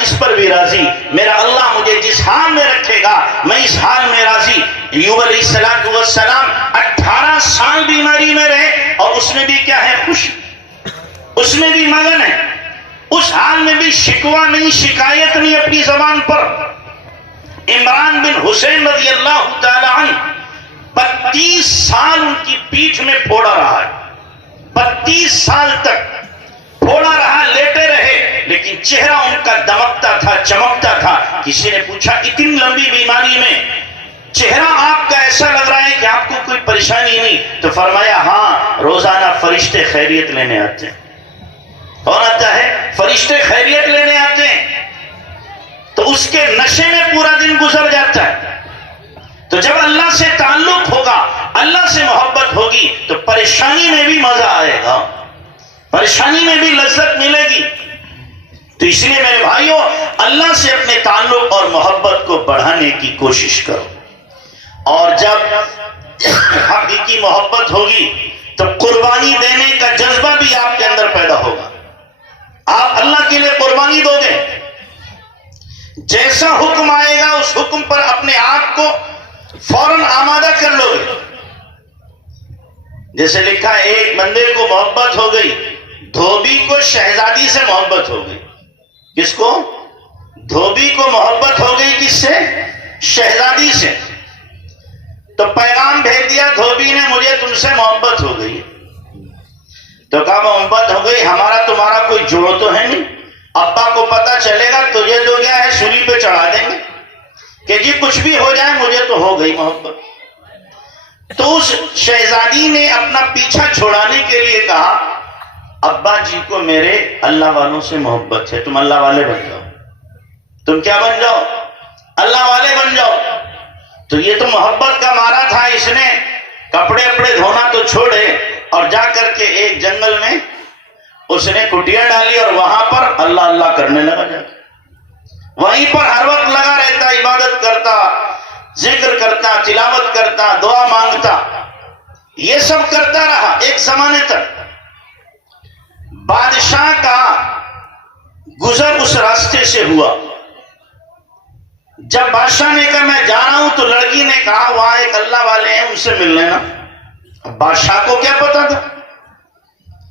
اس پر بھی راضی، میرا اللہ مجھے جس حال میں رکھے گا میں اس حال میں راضی۔ ایوب علیہ السلام 18 سال بیماری میں رہے اور اس میں بھی کیا ہے؟ خوش، اس میں بھی مگن ہے، اس حال میں بھی شکوہ نہیں، شکایت نہیں اپنی زبان پر۔ عمران بن حسین رضی اللہ تعالی عنہ 32 سال ان کی پیٹھ میں پھوڑا رہا ہے، 32 سال تک پھوڑا رہا، لیٹے رہے، لیکن چہرہ ان کا دمکتا تھا، چمکتا تھا۔ کسی نے پوچھا اتنی لمبی بیماری میں چہرہ آپ کا ایسا لگ رہا ہے کہ آپ کو کوئی پریشانی نہیں؟ تو فرمایا ہاں، روزانہ فرشتے خیریت لینے آتے ہیں۔ کون آتا ہے؟ فرشتے خیریت لینے آتے ہیں، تو اس کے نشے میں پورا دن گزر جاتا ہے۔ تو جب اللہ سے تعلق ہوگا، اللہ سے محبت ہوگی، تو پریشانی میں بھی مزہ آئے گا، پریشانی میں بھی لذت ملے گی۔ تو اس لیے میرے بھائیوں، اللہ سے اپنے تعلق اور محبت کو بڑھانے کی کوشش کرو، اور جب حقیقی محبت ہوگی تو قربانی دینے کا جذبہ بھی آپ کے اندر پیدا ہوگا۔ آپ اللہ کے لیے قربانی دو گے، جیسا حکم آئے گا اس حکم پر اپنے آپ کو فوراً آمادہ کر لو گے۔ جیسے لکھا ہے ایک بندے کو محبت ہو گئی، دھوبی کو شہزادی سے محبت ہو گئی۔ کس کو؟ دھوبی کو محبت ہو گئی، کس سے؟ شہزادی سے۔ تو پیغام بھیج دیا دھوبی نے، مجھے تم سے محبت ہو گئی۔ تو کہا محبت ہو گئی، ہمارا تمہارا کوئی جوڑ تو ہے نہیں، ابا کو پتا چلے گا تجھے تو کیا ہے سولی پہ چڑھا دیں گے کہ جی کچھ بھی ہو جائے مجھے تو ہو گئی محبت۔ تو اس شہزادی نے اپنا پیچھا چھوڑانے کے لیے کہا ابا جی کو میرے اللہ والوں سے محبت ہے، تم اللہ والے بن جاؤ، تم کیا بن جاؤ؟ اللہ والے بن جاؤ۔ تو یہ تو محبت کا مارا تھا، اس نے کپڑے اپڑے دھونا تو چھوڑے اور جا کر کے ایک جنگل میں اس نے کٹیا ڈالی اور وہاں پر اللہ اللہ کرنے لگا، جا کے وہیں پر ہر وقت لگا رہتا، عبادت کرتا، ذکر کرتا، تلاوت کرتا، دعا مانگتا، یہ سب کرتا رہا ایک زمانے تک۔ بادشاہ کا گزر اس راستے سے ہوا، جب بادشاہ نے کہا میں جا رہا ہوں تو لڑکی نے کہا وہاں ایک اللہ والے ہیں ان سے مل لینا۔ بادشاہ کو کیا پتا تھا؟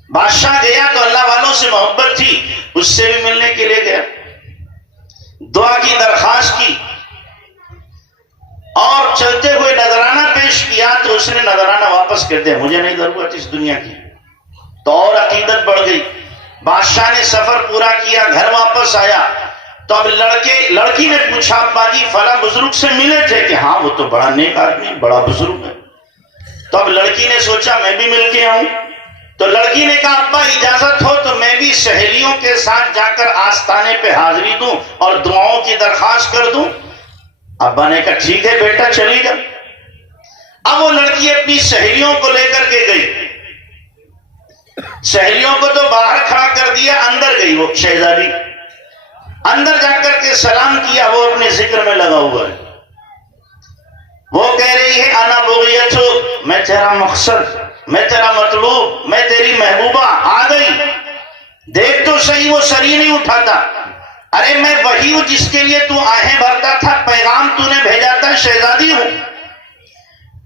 بادشاہ گیا تو اللہ والوں سے محبت تھی، اس سے بھی ملنے کے لیے گیا، دعا کی درخواست کی اور چلتے ہوئے نذرانہ پیش کیا تو اس نے نذرانہ واپس کر دیا، مجھے نہیں ضرورت اس دنیا کی۔ تو اور عقیدت بڑھ گئی، بادشاہ نے سفر پورا کیا، گھر واپس آیا تو اب لڑکی نے پوچھا ابا جی فلاں بزرگ سے ملے تھے کہ ہاں وہ تو بڑا نیک آدمی، بڑا بزرگ ہے۔ تو اب لڑکی نے سوچا میں بھی مل کے آؤں، تو لڑکی نے کہا ابا اجازت ہو تو میں بھی سہیلیوں کے ساتھ جا کر آستانے پہ حاضری دوں اور دعاؤں کی درخواست کر دوں۔ ابا نے کہا ٹھیک ہے بیٹا چلی جا۔ اب وہ لڑکی اپنی سہیلیوں کو لے کر کے گئی، سہیلیوں کو تو باہر کھڑا کر دیا، اندر گئی وہ شہزادی، اندر جا کر کے سلام کیا، وہ اپنے ذکر میں لگا ہوا ہے، وہ کہہ رہی ہے انا بغیتو، میں تیرا مقصد، میں تیرا مطلوب، میں تیری محبوبہ آ گئی، دیکھ تو صحیح وہ سر ہی نہیں اٹھاتا، ارے میں وہی ہوں جس کے لیے تو آہیں بھرتا تھا، پیغام تو نے بھیجا تھا، شہزادی ہوں۔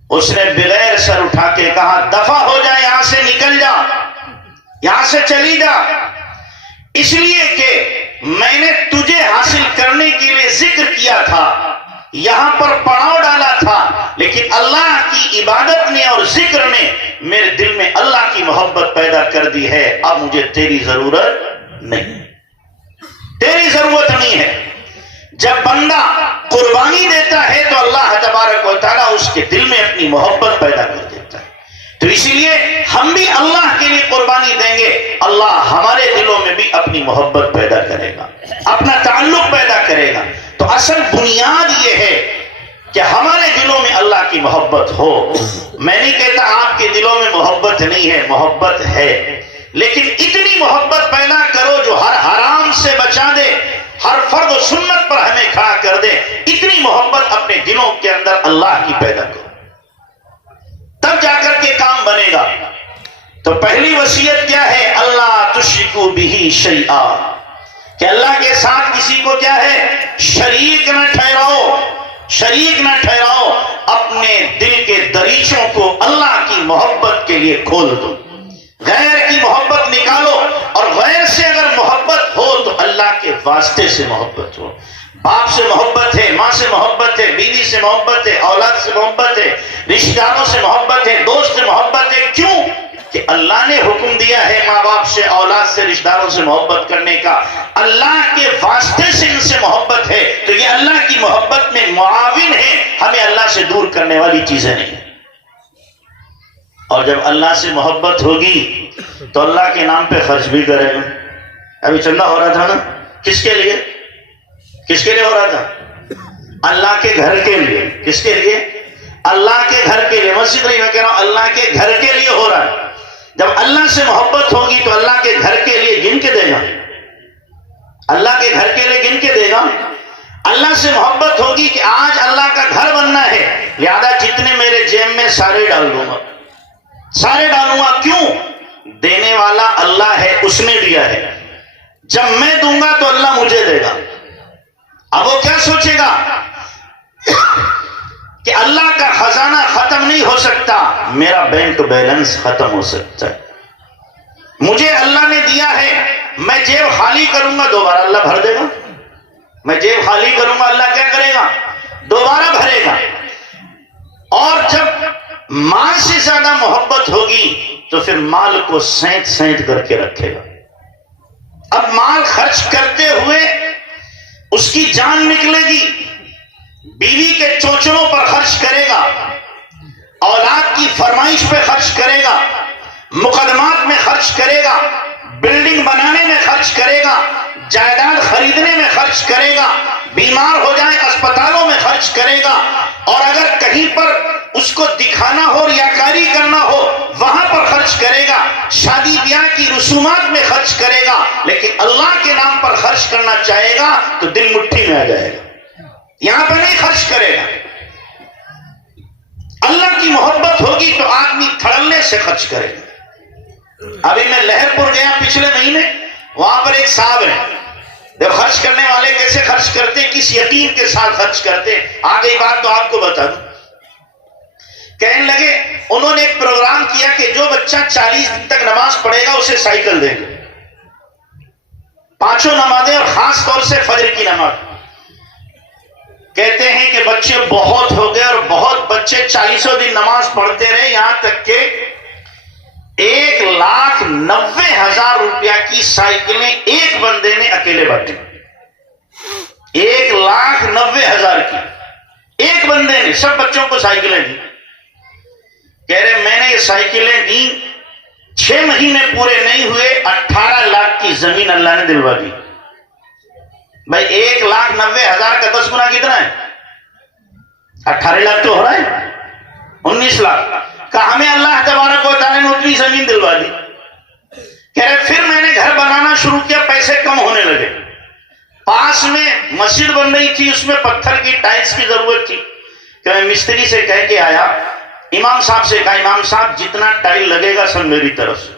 اس نے بغیر سر اٹھا کے کہا دفع ہو جا، یہاں سے نکل جا، یہاں سے چلی جا، اس لیے کہ میں نے تجھے حاصل کرنے کے لیے ذکر کیا تھا، یہاں پر پڑاؤ ڈالا تھا، لیکن اللہ کی عبادت نے اور ذکر نے میرے دل میں اللہ کی محبت پیدا کر دی ہے، اب مجھے تیری ضرورت نہیں، تیری ضرورت نہیں ہے۔ جب بندہ قربانی دیتا ہے تو اللہ تبارک و تعالیٰ اس کے دل میں اپنی محبت پیدا کر دیتا ہے۔ تو اس لیے ہم بھی اللہ کے لیے قربانی دیں گے، اللہ ہمارے دلوں میں بھی اپنی محبت پیدا کرے گا، اپنا تعلق پیدا کرے گا۔ تو اصل بنیاد یہ ہے کہ ہمارے دلوں میں اللہ کی محبت ہو۔ میں نہیں کہتا آپ کے دلوں میں محبت نہیں ہے، محبت ہے، لیکن اتنی محبت پیدا کرو جو ہر حرام سے بچا دے، ہر فرض و سنت پر ہمیں کھڑا کر دے، اتنی محبت اپنے دلوں کے اندر اللہ کی پیدا کرو، تب جا کر کے کام بنے گا۔ تو پہلی وصیت کیا ہے؟ اللہ تشرکو بہ شیئا، کہ اللہ کے ساتھ کسی کسی کو کیا ہے شریک نہ ٹھہراؤ، شریک نہ ٹھہراؤ، اپنے دل کے دریچوں کو اللہ کی محبت کے لیے کھول دو، غیر کی محبت نکالو، اور غیر سے اگر محبت ہو تو اللہ کے واسطے سے محبت ہو۔ باپ سے محبت ہے، ماں سے محبت ہے، بیوی سے محبت ہے، اولاد سے محبت ہے، رشتہ داروں سے محبت ہے، دوست سے محبت ہے۔ کیوں کہ اللہ نے حکم دیا ہے ماں باپ سے، اولاد سے، رشتہ داروں سے محبت کرنے کا، اللہ کے واسطے سے ان سے محبت ہے، تو یہ اللہ کی محبت میں معاون ہے، ہمیں اللہ سے دور کرنے والی چیزیں نہیں۔ اور جب اللہ سے محبت ہوگی تو اللہ کے نام پہ خرچ بھی کرے گا۔ ابھی چندہ ہو رہا تھا نا، کس کے لیے؟ کس کے لیے ہو رہا تھا؟ اللہ کے گھر کے لیے۔ کس کے لیے؟ اللہ کے گھر کے لیے۔ مسجد نہیں، میں کہہ رہا ہوں اللہ کے گھر کے لیے ہو رہا ہے۔ جب اللہ سے محبت ہوگی تو اللہ کے گھر کے لیے گن کے دے گا، اللہ کے گھر کے لیے گن کے دے گا۔ اللہ سے محبت ہوگی کہ آج اللہ کا گھر بننا ہے، لہذا جتنے میرے جیب میں سارے ڈال دوں گا، سارے ڈالوں گا۔ کیوں؟ دینے والا اللہ ہے، اس نے دیا ہے، جب میں دوں گا تو اللہ مجھے دے گا۔ اب وہ کیا سوچے گا کہ اللہ کا خزانہ ختم نہیں ہو سکتا، میرا بینک بیلنس ختم ہو سکتا ہے۔ مجھے اللہ نے دیا ہے، میں جیب خالی کروں گا دوبارہ اللہ بھر دے گا، میں جیب خالی کروں گا اللہ کیا کرے گا؟ دوبارہ بھرے گا۔ اور جب مال سے زیادہ محبت ہوگی تو پھر مال کو سینت سینت کر کے رکھے گا۔ اب مال خرچ کرتے ہوئے اس کی جان نکلے گی، بیوی کے چوچلوں پر خرچ کرے گا، اولاد کی فرمائش پہ خرچ کرے گا، مقدمات میں خرچ کرے گا، بلڈنگ بنانے میں خرچ کرے گا، جائیداد خریدنے میں خرچ کرے گا، بیمار ہو جائے اسپتالوں میں خرچ کرے گا، اور اگر کہیں پر اس کو دکھانا ہو، ریاکاری کرنا ہو، وہاں پر خرچ کرے گا، شادی بیاہ کی رسومات میں خرچ کرے گا۔ لیکن اللہ کے نام پر خرچ کرنا چاہے گا تو دل مٹھی میں آ جائے گا، یہاں پہ نہیں خرچ کرے گا۔ اللہ کی محبت ہوگی تو آدمی تھڑلنے سے خرچ کرے گا۔ ابھی میں لہر پور گیا پچھلے مہینے، وہاں پر ایک صاحب ہیں، جب خرچ کرنے والے کیسے خرچ کرتے، کس یقین کے ساتھ خرچ کرتے، آ گئی بات تو آپ کو بتا دوں۔ کہنے لگے انہوں نے ایک پروگرام کیا کہ جو بچہ 40 دن تک نماز پڑھے گا اسے سائیکل دیں گے، 5 نمازیں، اور خاص طور سے فجر کی نماز۔ کہتے ہیں کہ بچے بہت ہو گئے، اور بہت بچے 40 دن نماز پڑھتے رہے، یہاں تک کہ 1,90,000 روپیہ کی سائیکلیں ایک بندے نے اکیلے بانٹی، 1,90,000 کی ایک بندے نے سب بچوں کو سائیکلیں دی۔ کہہ رہے میں نے یہ سائیکلیں دی، 6 مہینے پورے نہیں ہوئے 18 لاکھ کی زمین اللہ نے دلوا دی۔ بھائی 1,90,000 کا 10 گنا کتنا ہے؟ 18 لاکھ تو ہو رہا ہے، 19 لاکھ کا ہمیں اللہ تبارک و تعالیٰ نے اتنی زمین دلوا دی۔ کہہ رہے پھر میں نے گھر بنانا شروع کیا، پیسے کم ہونے لگے، پاس میں مسجد بن رہی تھی، اس میں پتھر کی ٹائلز کی ضرورت تھی، کہ میں مستری سے کہہ کے آیا، امام صاحب سے کہا امام صاحب جتنا ٹائل لگے گا سب میری طرف سے۔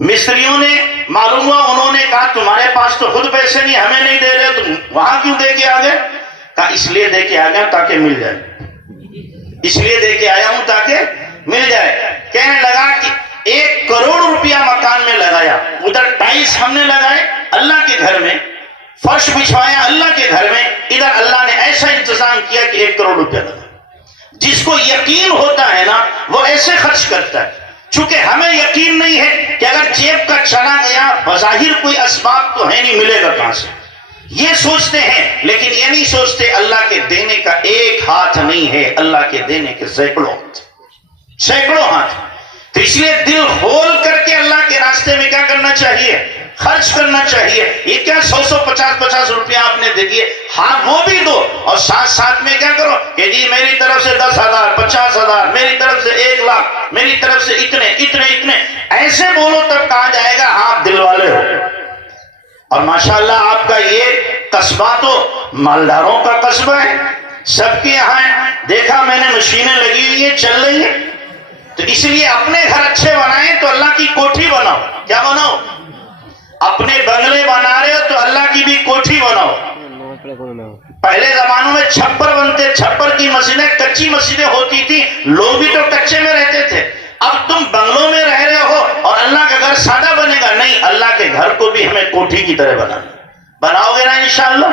مستریوں نے معلوم ہوا، انہوں نے کہا تمہارے پاس تو خود پیسے نہیں، ہمیں نہیں دے رہے، تم وہاں کیوں دے کے آ گئے؟ کہا اس لیے دے کے آ گیا تاکہ مل جائے، اس لیے دے کے آیا ہوں تاکہ مل جائے۔ کہنے لگا کہ 1 کروڑ روپیہ مکان میں لگایا، ادھر ٹائلز ہم نے لگائے اللہ کے گھر میں، فرش بچھوایا اللہ کے گھر میں، ادھر اللہ نے ایسا انتظام کیا کہ 1 کروڑ روپیہ لگا۔ جس کو یقین ہوتا ہے نا وہ ایسے خرچ کرتا ہے، چونکہ ہمیں یقین نہیں ہے کہ اگر جیب کا چلا گیا بظاہر کوئی اسباب تو ہے نہیں، ملے گا کہاں سے، یہ سوچتے ہیں، لیکن یہ نہیں سوچتے اللہ کے دینے کا ایک ہاتھ نہیں ہے، اللہ کے دینے کے سینکڑوں ہاتھ۔ تو اس لیے دل کھول کر کے اللہ کے راستے میں کیا کرنا چاہیے؟ خرچ کرنا چاہیے۔ یہ کیا 100 50 روپیہ آپ نے دے دیے، ہاں وہ بھی دو، اور ساتھ ساتھ میں کیا کرو کہ جی میری طرف سے 10,000 50,000، میری طرف سے 1 لاکھ، میری طرف سے اتنے اتنے اتنے، ایسے بولو تب کہا جائے گا ہاں آپ دل والے ہو۔ اور ماشاءاللہ آپ کا یہ قصبہ تو مالداروں کا قصبہ ہے، سب کے یہاں ہے، دیکھا میں نے مشینیں لگی ہوئی ہیں، چل رہی ہیں۔ تو اس لیے اپنے گھر اچھے بنائیں تو اللہ کی کوٹھی بناؤ، کیا بناؤ؟ اپنے بنگلے بنا رہے ہو تو اللہ کی بھی پہلے زمانوں میں چھپر بنتے، چھپر کی مسجدیں کچی مسجدیں ہوتی تھی، لوگ بھی تو کچے میں رہتے تھے. اب تم بنگلوں میں رہ رہے ہو اور اللہ کا گھر سادہ بنے گا. نہیں، اللہ کے گھر کو بھی ہمیں کوٹھی کی طرح بناؤ گے نا انشاءاللہ.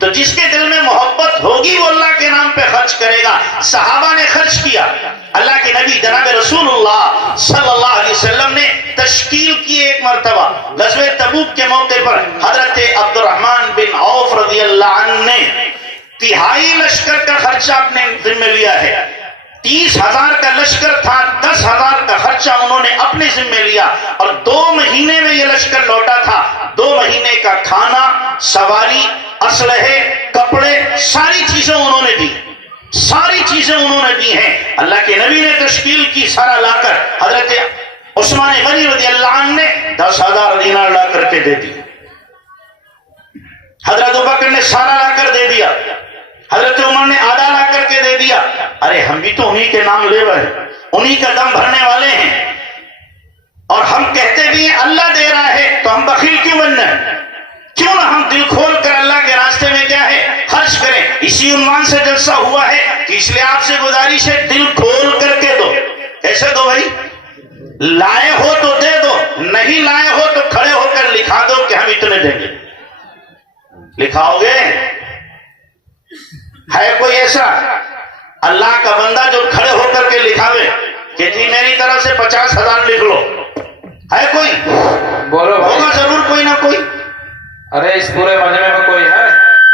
تو جس کے دل میں محبت ہوگی وہ اللہ کے نام پہ خرچ کرے گا. صحابہ نے خرچ کیا. اللہ کے نبی جناب رسول اللہ صلی اللہ علیہ وسلم نے تشکیل کی ایک مرتبہ غزوہ تبوک کے موقع پر. حضرت عبد الرحمن بن عوف رضی اللہ عنہ نے تہائی لشکر کا خرچہ اپنے ذمہ لیا ہے. 30,000 کا لشکر تھا، 10,000 کا خرچہ انہوں نے اپنے ذمہ لیا اور 2 مہینے میں یہ لشکر لوٹا تھا. 2 مہینے کا کھانا، سواری، اسلحے، کپڑے، ساری چیزیں انہوں نے دی. ساری چیزیں انہوں نے دی ہیں. اللہ کے نبی نے تشکیل کی سارا لا کر. حضرت عثمان غنی رضی اللہ عنہ نے 10,000 دینار لا کر کے دے دی. حضرت ابوبکر نے سارا لا کر دے دیا. حضرت عمر نے آدھا لا کر کے دے دیا. ارے ہم بھی تو انہی کے نام لے رہے ہیں، انہی کا دم بھرنے والے ہیں، اور ہم کہتے بھی ہیں اللہ دے رہا ہے تو ہم بخیل کیوں بننا ہے؟ کیوں نہ ہم دل کھول کر اللہ کے راستے میں کیا ہے خرچ کریں. اسی عنوان سے جلسہ ہوا ہے کہ اس لیے آپ سے گزارش ہے دل کھول کر کے دو. ایسے دو بھائی، لائے ہو تو دے دو، نہیں لائے ہو تو کھڑے ہو کر لکھا دو کہ ہم اتنے دیں گے. لکھاؤ گے؟ ہے کوئی ایسا اللہ کا بندہ جو کھڑے ہو کر کے لکھاوے کہ جی میری طرف سے 50,000 لکھ لو؟ ہے کوئی؟ بولو بھائی. ہوگا ضرور کوئی نہ کوئی. ارے اس پورے مجمع میں کوئی ہے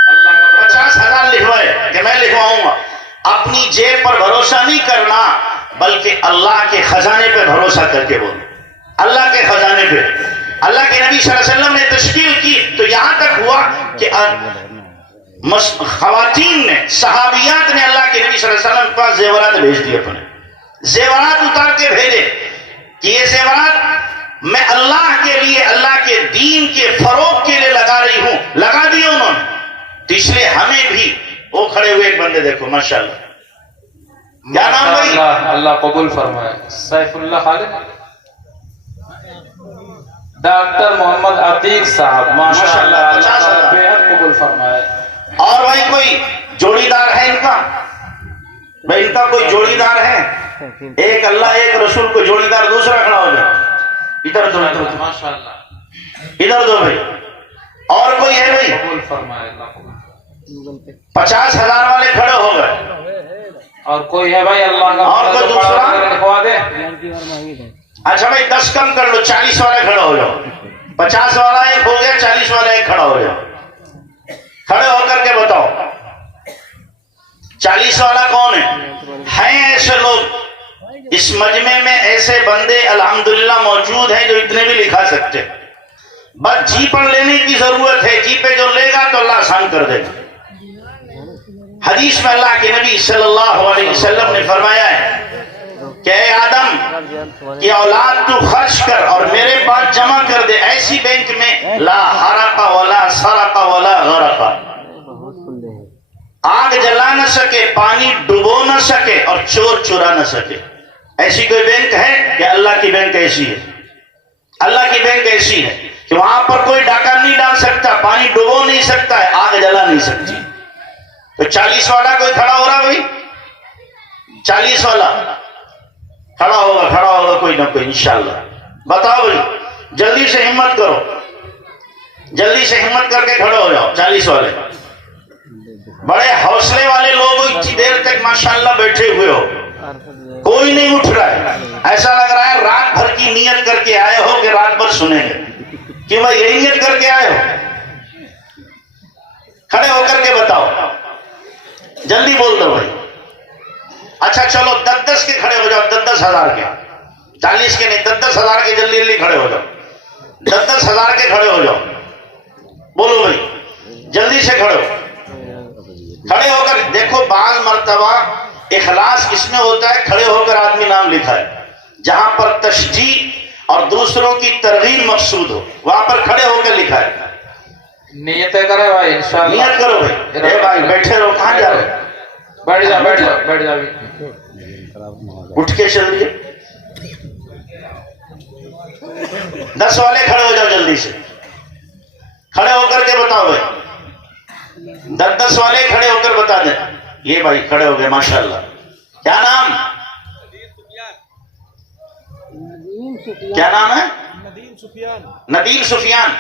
اللہ کا 50,000 لکھوائے کہ میں لکھواؤں گا؟ اپنی جیب پر بھروسہ نہیں کرنا بلکہ اللہ کے خزانے پہ بھروسہ کر کے بولو. اللہ کے خزانے پہ. اللہ کے نبی صلی اللہ علیہ وسلم نے تشکیل کی تو یہاں تک ہوا کہ خواتین نے، صحابیات نے اللہ کے نبی صلی اللہ علیہ وسلم کے پاس زیورات بھیج دیے. اپنے زیورات اتار کے بھیجے کہ یہ زیورات میں اللہ کے لیے، اللہ کے دین کے فروغ کے لیے لگا رہی ہوں. لگا دیے انہوں نے. تو اس لیے ہمیں بھی وہ کھڑے ہوئے ایک بندے دیکھو ماشاءاللہ، کیا نام بھائی؟ اللہ قبول فرمائے. سیف اللہ خالد ڈاکٹر محمد عتیق صاحب ماشاءاللہ، اللہ بے حد قبول فرمائے. اور بھائی کوئی جوڑی دار ہے ان کا؟ بھائی ان کا کوئی جوڑی دار ہے؟ ایک اللہ ایک رسول کو جوڑی دار دوسرا کھڑا ہو جائے. ادھر دو، ماشاءاللہ ادھر دو بھائی. اور کوئی ہے بھائی؟ قبول فرمائے. اللہ قبول. 50,000 والے کھڑے ہو گئے. اور کوئی ہے بھائی اللہ کا؟ اور کوئی دوسرا لکھوا دے. اچھا بھائی 10 کم کر لو، 40 والے کھڑا ہو جاؤ. 50 والا ایک ہو گیا، 40 والا ایک کھڑا ہو جاؤ. کھڑے ہو کر کے بتاؤ 40 والا کون ہے؟ ہیں ایسے لوگ اس مجمع میں، ایسے بندے الحمدللہ موجود ہیں جو اتنے بھی لکھا سکتے. بس جی پر لینے کی ضرورت ہے. جی پہ جو لے گا تو اللہ آسان کر دے گا. حدیث میں اللہ کے نبی صلی اللہ علیہ وسلم نے فرمایا ہے کہ اے آدم کی اولاد تو خرچ کر اور میرے پاس جمع کر دے ایسی بینک میں لا حرق ولا سرق ولا غرق، آگ جلا نہ سکے، پانی ڈبو نہ سکے اور چور چرا نہ سکے. ایسی کوئی بینک ہے کہ اللہ کی بینک ایسی ہے. اللہ کی بینک ایسی ہے کہ وہاں پر کوئی ڈاکہ نہیں ڈال سکتا، پانی ڈبو نہیں سکتا ہے، آگ جلا نہیں سکتی. تو 40 والا کوئی کھڑا ہو رہا بھائی؟ 40 والا کھڑا ہوگا کوئی نہ کوئی انشاءاللہ. بتاؤ بھائی، جلدی سے ہمت کرو، جلدی سے ہمت کر کے کھڑے ہو جاؤ. 40 والے بڑے حوصلے والے لوگ اتنی دیر تک ماشاءاللہ بیٹھے ہوئے ہو، کوئی نہیں اٹھ رہا ہے. ایسا لگ رہا ہے رات بھر کی نیت کر کے آئے ہو کہ رات بھر سنیں گے. کہ بھائی یہی نیت کر کے آئے ہو؟ کھڑے ہو کر کے بتاؤ، جلدی بول دو بھائی. اچھا چلو 10 کے کھڑے ہو جاؤ، 10,000 کے، 40 کے نہیں، 10,000 کے جلدی جلدی کھڑے ہو جاؤ. 10,000 کے کھڑے ہو جاؤ. بولو بھائی جلدی سے کھڑے ہو. کھڑے ہو کر دیکھو، بعض مرتبہ اخلاص اس میں ہوتا ہے کھڑے ہو کر آدمی نام لکھا ہے. جہاں پر تشجیع اور دوسروں کی ترغیب مقصود ہو وہاں پر کھڑے ہو کر لکھا ہے. نیت کرے بھائی انشاءاللہ. نیت کرو بھائی. اے بھائی بیٹھے رہو، کہاں جا رہے؟ بیٹھ جا بیٹھ جا بیٹھ جا. اٹھ کے چلیے. 10 والے کھڑے ہو جاؤ، جلدی سے کھڑے ہو کر کے بتاؤ بھائی. 10 والے کھڑے ہو کر بتا دیں. یہ بھائی کھڑے ہو گئے ماشاءاللہ. کیا نام؟ کیا نام ہے؟ ندیم سفیان.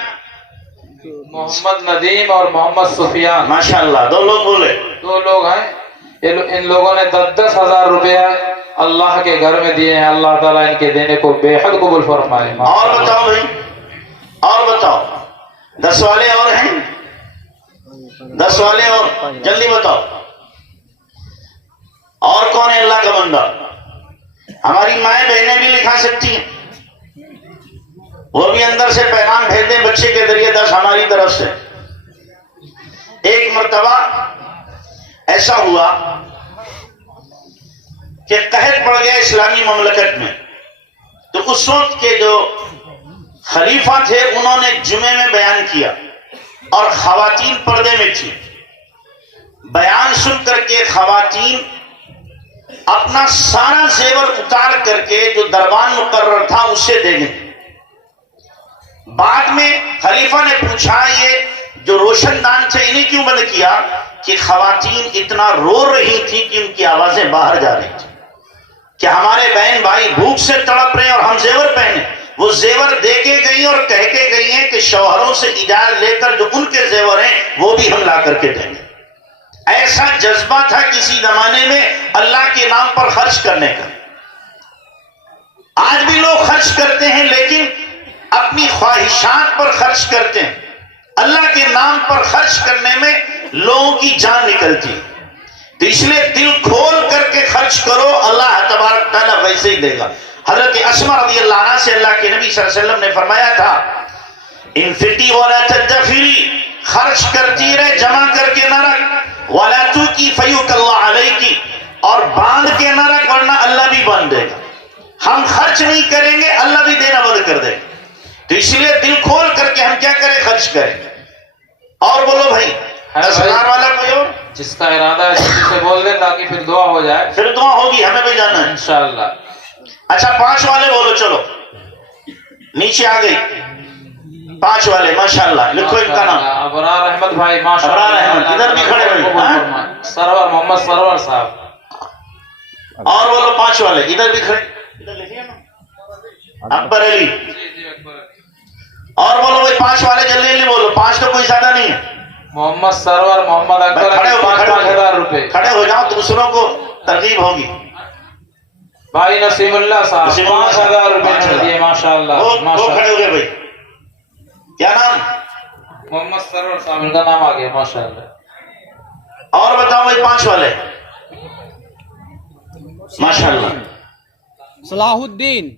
محمد ندیم اور محمد سفیان ماشاءاللہ. 2 لوگ بولے. 2 لوگ ہیں. ان لوگوں نے 10 ہزار روپیہ اللہ کے گھر میں دیے ہیں. اللہ تعالیٰ ان کے دینے کو بے حد قبول فرمائے. اور بتاؤ بھائی, اور بتاؤ. 10 والے اور ہیں؟ 10 والے اور جلدی بتاؤ. اور کون ہے اللہ کا بندہ؟ ہماری مائیں بہنیں بھی لکھا سکتی ہیں, وہ بھی اندر سے پیغام بھیج دیں بچے کے ذریعے 10 ہماری طرف سے. ایک مرتبہ ایسا ہوا کہ قحط پڑ گیا اسلامی مملکت میں. تو اس وقت کے جو خلیفہ تھے انہوں نے جمعے میں بیان کیا اور خواتین پردے میں تھی. بیان سن کر کے خواتین اپنا سارا زیور اتار کر کے جو دربان مقرر تھا اسے دے گئے. بعد میں خلیفہ نے پوچھا یہ جو روشن دان تھے انہیں کیوں بند کیا؟ کہ خواتین اتنا رو رہی تھی کہ ان کی آوازیں باہر جا رہی تھی کہ ہمارے بہن بھائی بھوک سے تڑپ رہے ہیں اور ہم زیور پہنے. وہ زیور دے کے گئی اور کہہ کے گئی ہیں کہ شوہروں سے اجازت لے کر جو ان کے زیور ہیں وہ بھی ہم لا کر کے دیں گے. ایسا جذبہ تھا کسی زمانے میں اللہ کے نام پر خرچ کرنے کا. آج بھی لوگ خرچ کرتے ہیں لیکن اپنی خواہشات پر خرچ کرتے ہیں. اللہ کے نام پر خرچ کرنے میں لوگوں کی جان نکلتی. تو اس لیے دل کھول کر کے خرچ کرو, اللہ تبارک تعالیٰ ویسے ہی دے گا. حضرت اسما رضی اللہ عنہ سے اللہ کے نبی صلی اللہ علیہ وسلم نے فرمایا تھا انفقی ولا تدخری, خرچ کرتی رہے جمع کر کے نہ رکھ. ولا توکی فیوک اللہ علیکی, اور باندھ کے نہ رکھ ورنہ اللہ بھی باندھ دے گا. ہم خرچ نہیں کریں گے اللہ بھی دینا بند کر دے گا. تو اس لیے دل کھول کر کے ہم کیا کریں, خرچ کریں. اور بولو بھائی 10 ہزار والا کوئی اور جس کا ارادہ ہے جلدی سے بول دیں تاکہ پھر دعا ہو جائے. پھر دعا ہوگی, ہمیں بھی جانا ہے انشاءاللہ. اچھا 5 والے بولو, چلو نیچے آ گئی 5 والے ماشاءاللہ. لکھو ان کا نام. ابرار احمد بھائی ماشاءاللہ. ابرار احمد ادھر بھی کھڑے ہوئے. سرور محمد سرور صاحب. اور بولو 5 والے ادھر بھی کھڑے. اکبر علی. اور بولو بھائی 5 والے جلدی جلدی بولو, 5 تو کوئی زیادہ نہیں ہے. محمد سرور محمد اکبر. کھڑے ہو 5,000 روپے. کھڑے ہو جاؤ, دوسروں کو ترغیب ہوگی. بھائی نسیم اللہ صاحب 5,000 روپے دیے ماشاءاللہ. وہ کھڑے ہو گئے بھائی. کیا نام؟ محمد سرور صاحب, ان کا نام آ گیا ماشاءاللہ. اور بتاؤ بھائی 5 والے ماشاءاللہ. صلاح الدین,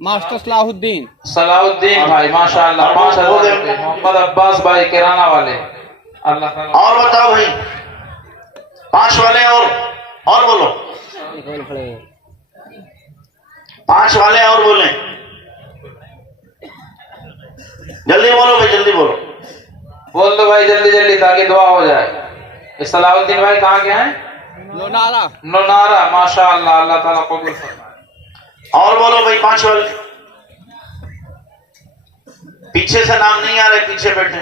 ماسٹر صلاح الدین. صلاح الدین بھائی ماشاءاللہ 5,000 روپے. محمد عباس بھائی کرانہ والے. اللہ تعالیٰ. اور بتاؤ بھائی 5 والے اور بولو 5 والے اور بولیں. جلدی بولو بھائی, جلدی بولو. بول دو بھائی جلدی جلدی تاکہ دعا ہو جائے. صلاح الدین بھائی کہاں کے ہیں؟ لونارا. نونارا ماشاءاللہ. اللہ تعالیٰ قبول فرمائے. اور بولو بھائی 5 والے. پیچھے سے نام نہیں آ رہے, پیچھے بیٹھے.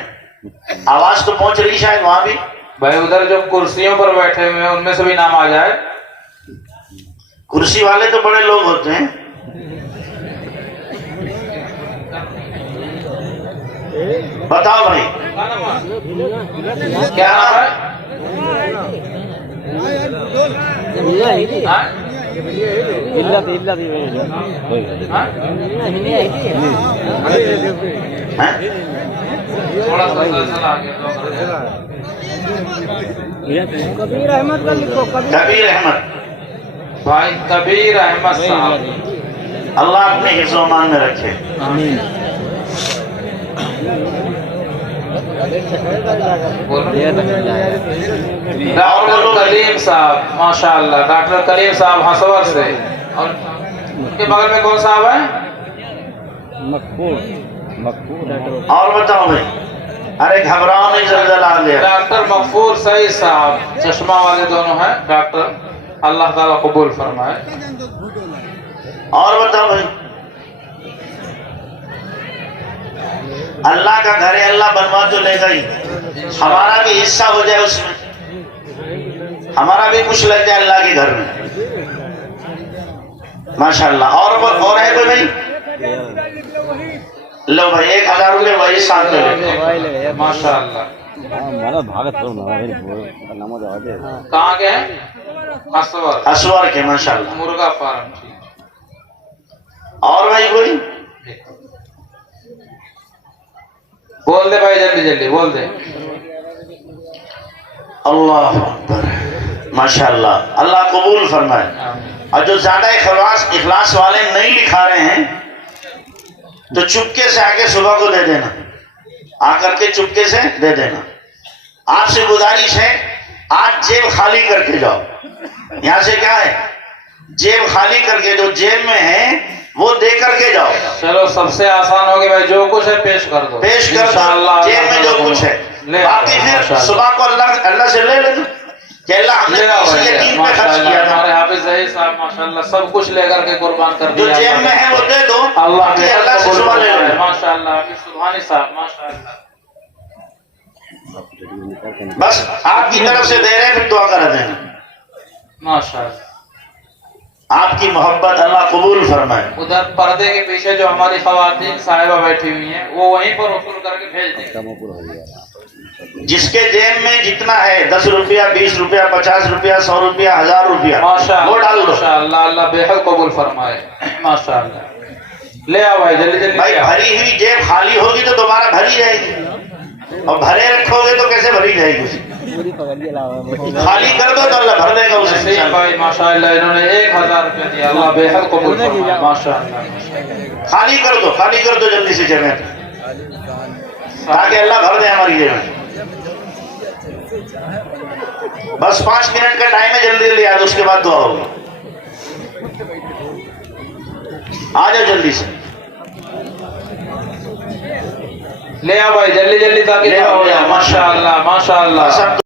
آواز تو پہنچ رہی شاید وہاں بھی. بھائی ادھر جو کرسیوں پر بیٹھے ہوئے ہیں ان میں سے بھی نام آ جائے. کرسی والے تو بڑے لوگ ہوتے ہیں. بتاؤ بھائی کیا نام ہے؟ ہاں؟ تھوڑا سا سلسلہ آگے. کبیر احمد کا لکھو. کبیر احمد. بھائی کبیر احمد صاحب. اللہ اپنے حفظ و امان میں رکھے. ڈاکٹر کلیم صاحب ماشاءاللہ. ڈاکٹر کلیم صاحب ہسور سے. اور ان کے بغل میں کون صاحب ہے؟ اور بتاؤ بھائی. ارے گھبراؤ نہیں, زلزلہ آ گیا. ڈاکٹر مغفور سعید صاحب چشمہ والے دونوں ہیں ڈاکٹر. اللہ تعالیٰ قبول فرمائے. اور بتاؤ بھائی. اللہ کا گھر ہے, اللہ بنوا تو لے گا ہی. ہمارا بھی حصہ ہو جائے اس میں، ہمارا بھی کچھ لگ جائے اللہ کے گھر میں، ماشاءاللہ۔ اور ہے کوئی بھائی؟ لو بھائی 1000 روپے وہی ساتھ میں لے۔ ماشاءاللہ۔ کہاں کے ہیں؟ اسور کے، ماشاءاللہ۔ مرغا فارم۔ اور بھائی کوئی؟ بول دے بھائی، جلدی جلدی بول دے۔ اللہ اکبر، ماشاءاللہ، اللہ قبول فرمائے۔ اور جو زیادہ اخلاص والے نہیں لکھا رہے ہیں تو چپکے سے آ کے صبح کو دے دینا، آ کر کے چپکے سے دے دینا۔ آپ سے گزارش ہے آج جیب خالی کر کے جاؤ، یہاں سے کیا ہے، جیب خالی کر کے، جو جیب میں ہے وہ دے کر کے جاؤ۔ چلو سب سے آسان ہوگی بھائی، جو کچھ ہے پیش کر دو، پیش کر دو جیب میں جو کچھ ہے، باقی پھر صبح کو اللہ سے لے لینا کہ اللہ ہم نے اسی یتیم پہ خرچ کیا تھا۔ ہمارے حافظ ظہیر صاحب ماشاءاللہ سب کچھ لے کر کے قربان کر جو دیا، جیب میں ہے وہ دے دو، اللہ باقی اللہ سے صبح لے لینا۔ ماشاءاللہ۔ حافظ سبحانی صاحب ماشاءاللہ۔ بس آپ کی طرف سے دے رہے ہیں، پھر دعا کرا دینا۔ ماشاءاللہ۔ آپ کی محبت اللہ قبول فرمائے۔ ادھر پردے کے پیچھے جو ہماری خواتین صاحبہ بیٹھی ہوئی ہیں وہ وہیں پر وصول کر کے بھیج دیں۔ جس کے جیب میں جتنا ہے 10 روپیہ 20 روپیہ 50 روپیہ 100 روپیہ 1000 روپیہ وہ ڈال دو۔ ماشاءاللہ، اللہ بے حد قبول فرمائے۔ ماشاءاللہ۔ لے آؤ بھائی، جلدی جلدی بھائی لے آؤ۔ بھری ہوئی جیب خالی ہوگی تو دوبارہ بھری جائے گی، اور بھرے رکھو گے تو کیسے بھری جائے گی؟ خالی کر دو تو اللہ بھر دے گا اسے۔ نسیم بھائی ماشاءاللہ انہوں نے 1000 روپے دیا، اللہ بے حد قبول فرمائے۔ ماشاءاللہ۔ خالی کر دو، خالی کر دو جلدی سے جگہ، تاکہ اللہ بھر دے ہماری جیب میں۔ بس 5 منٹ کا ٹائم ہے، جلدی جلدی آ جاؤ، اس کے بعد دعا ہوگی۔ آ جاؤ جلدی سے، لے آؤ بھائی جلدی جلدی تاکہ لے آؤ، ماشاءاللہ ماشاءاللہ۔